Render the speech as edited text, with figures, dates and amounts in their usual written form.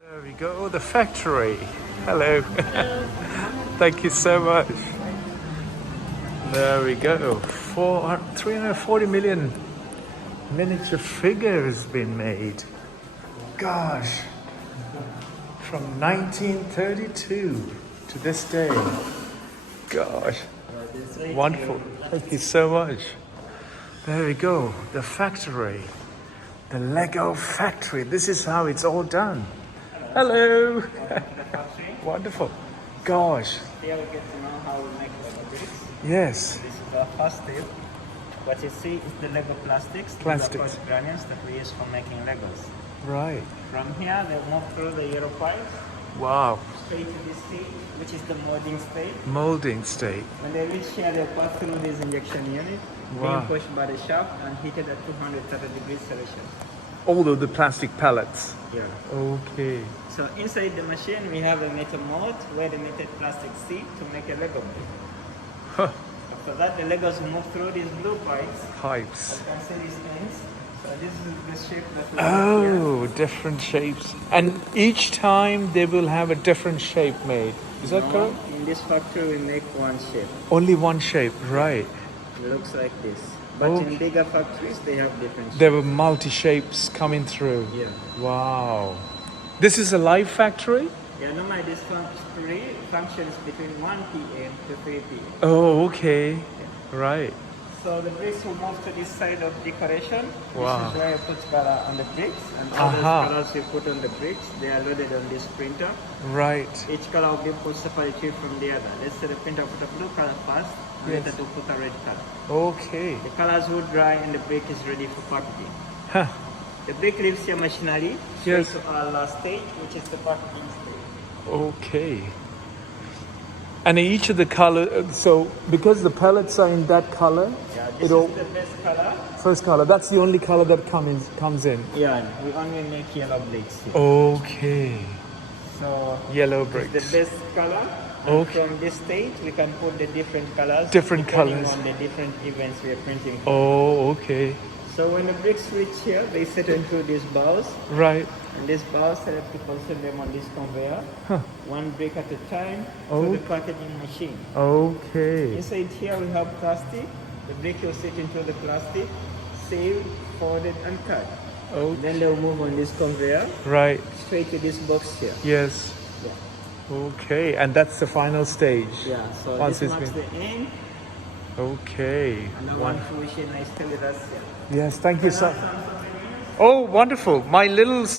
There we go, the factory. Hello. Thank you so much. There we go. 340 million miniature figures been made. Gosh. From 1932 to this day. Gosh. Wonderful. Thank you so much. There we go. The factory. The Lego factory. This is how it's all done. Hello. Wonderful. Gosh. Here we get to know how we make Lego bricks. Yes. This is the first step. What you see is the Lego plastics. Plastics. These are first granules that we use for making Legos. Right. From here, they move through the yellow pipe Wow. straight to this stage, which is the molding stage. Molding state. When they reach here, they pass through this injection unit, Wow. being pushed by the shaft and heated at 230 degrees Celsius. All of the plastic pellets. Yeah. Okay. So inside the machine, we have a metal mold where the metal plastic seat to make a Lego brick. Huh. After that, the Legos move through these blue pipes. Pipes. You can see these ends. So this is the shape that we have here. Oh, different shapes. And each time they will have a different shape made. Is that No, correct? in this factory, we make one shape. Only one shape, right. It looks like this. But Okay. in bigger factories, they have different shapes. There were multi-shapes coming through. Yeah. Wow. This is a live factory? Yeah, normally this factory functions between 1 p.m. to 3 p.m. Oh, okay. Right. So the bricks will move to this side of decoration. Wow. This is where you put color on the bricks, and all those Aha. colors you put on the bricks, they are loaded on this printer. Right. Each color will be put separately from the other. Let's say the printer put a blue color first, and Yes. later to put a red color. Okay. The colors will dry and the brick is ready for packaging. Huh. The brick leaves here machinery straight Yes. to our last stage, which is the packaging stage. Okay. And each of the color, so because the pellets are in that color, Yeah, this it'll is the best color. first color. That's the only color that comes in. Yeah, we only make yellow bricks here. Okay. So Yellow it's bricks. the best color. And Okay. from this stage, we can put the different colors. Different depending colors. on the different events we are printing for. Oh, okay. So when the bricks reach here, they set into these bowls. Right. And these bowls have to position them on this conveyor, Huh. one brick at a time, Oh. to the packaging machine. Okay. Inside here we have plastic. The brick will sit into the plastic, sealed, folded, and cut. Oh, Then they'll move on this conveyor right. straight to this box here. Yes. Yeah. Okay. And that's the final stage. Yeah. So Once this it's marks been- the end. Okay. And I want to wish you a nice day with us here. Yes. Thank you, sir. Oh, wonderful. My little